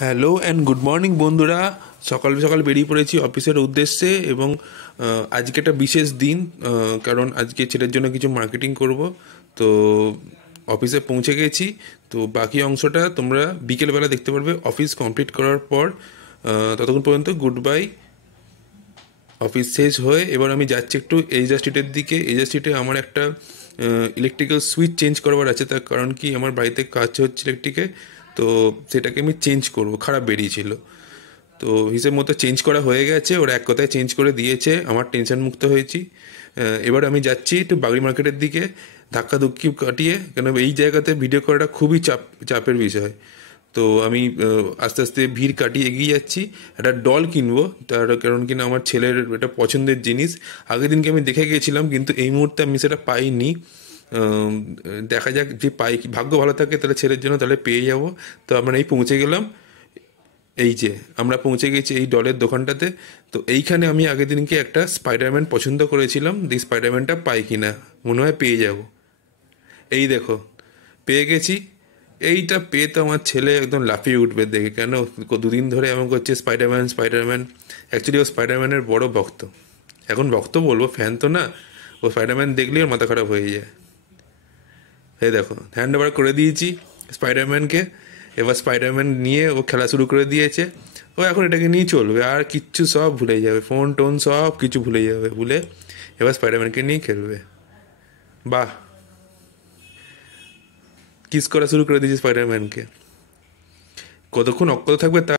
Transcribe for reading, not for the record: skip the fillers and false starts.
Hello and good morning বন্ধুরা। সকাল সকাল বেরিয়ে পড়েছি অফিসের উদ্দেশ্যে এবং আজকে একটা বিশেষ দিন, কারণ আজকে ছেলের জন্য কিছু মার্কেটিং করব। তো অফিসে পৌঁছে গেছি। তো বাকি অংশটা তোমরা বিকেলবেলা দেখতে পারবে অফিস কমপ্লিট করার পর। ততক্ষণ পর্যন্ত গুড বাই। অফিস শেষ হয়ে এবার আমি যাচ্ছি একটু এজা স্ট্রিটের দিকে। এজা স্ট্রিটে আমার একটা ইলেকট্রিক্যাল সুইচ চেঞ্জ করবার আছে, তার কারণ কি আমার বাড়িতে কাজ হচ্ছে ইলেকট্রিকে। তো সেটাকে আমি চেঞ্জ করব, খারাপ বেরিয়েছিল। তো হিসেব মতো চেঞ্জ করা হয়ে গেছে, ওরা এক কথায় চেঞ্জ করে দিয়েছে, আমার টেনশন মুক্ত হয়েছি। এবার আমি যাচ্ছি একটু বাগড়ি মার্কেটের দিকে ধাক্কাধুক্কি কাটিয়ে, কেন এই জায়গাতে ভিডিও করাটা খুবই চাপের বিষয়। তো আমি আস্তে আস্তে ভিড় কাটিয়ে এগিয়ে যাচ্ছি। একটা ডল কিনবো, তার কারণ কিনা আমার ছেলের একটা পছন্দের জিনিস। আগের দিনকে আমি দেখে গিয়েছিলাম, কিন্তু এই মুহূর্তে আমি সেটা পাইনি। দেখা যাক, যে পাই, ভাগ্য ভালো থাকে তাহলে ছেলের জন্য তাহলে পেয়ে যাব। তো আমরা এই পৌঁছে গেলাম। এই যে আমরা পৌঁছে গেছি এই ডলের দোকানটাতে। তো এইখানে আমি আগের দিনকে একটা স্পাইডারম্যান পছন্দ করেছিলাম, এই স্পাইডারম্যানটা পাই কিনা, মনে হয় পেয়ে যাব। এই দেখো, পেয়ে গেছি। এইটা পেয়ে তো আমার ছেলে একদম লাফিয়ে উঠবে দেখে, কেন দুদিন ধরে এমন করছে স্পাইডারম্যান স্পাইডারম্যান। অ্যাকচুয়ালি ও স্পাইডারম্যানের বড় ভক্ত। এখন ভক্ত বলবো, ফ্যান তো না। ও স্পাইডারম্যান দেখলেই ওর মাথা খারাপ হয়ে যায়। এই দেখো, হ্যান্ড ওভার করে দিয়েছি স্পাইডারম্যানকে। এবার স্পাইডারম্যান নিয়ে ও খেলা শুরু করে দিয়েছে। ও এখন এটাকে নিয়ে চলবে, আর কিচ্ছু সব ভুলে যাবে, ফোন টোন সব কিছু ভুলে যাবে, ভুলে এবার স্পাইডারম্যানকে নিয়ে খেলবে। বাহ, কিস করা শুরু করে দিয়েছে স্পাইডারম্যানকে। কতক্ষণ অক্ষত থাকবে তা